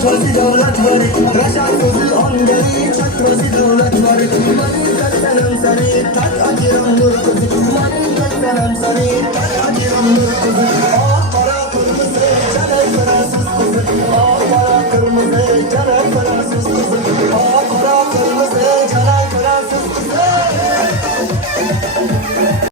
çakması devlet var. Reşat sözü angeli çakması devlet var. Manyak senem seni tak acıram nur kızı. Manyak senem seni tak acıram nur kızı.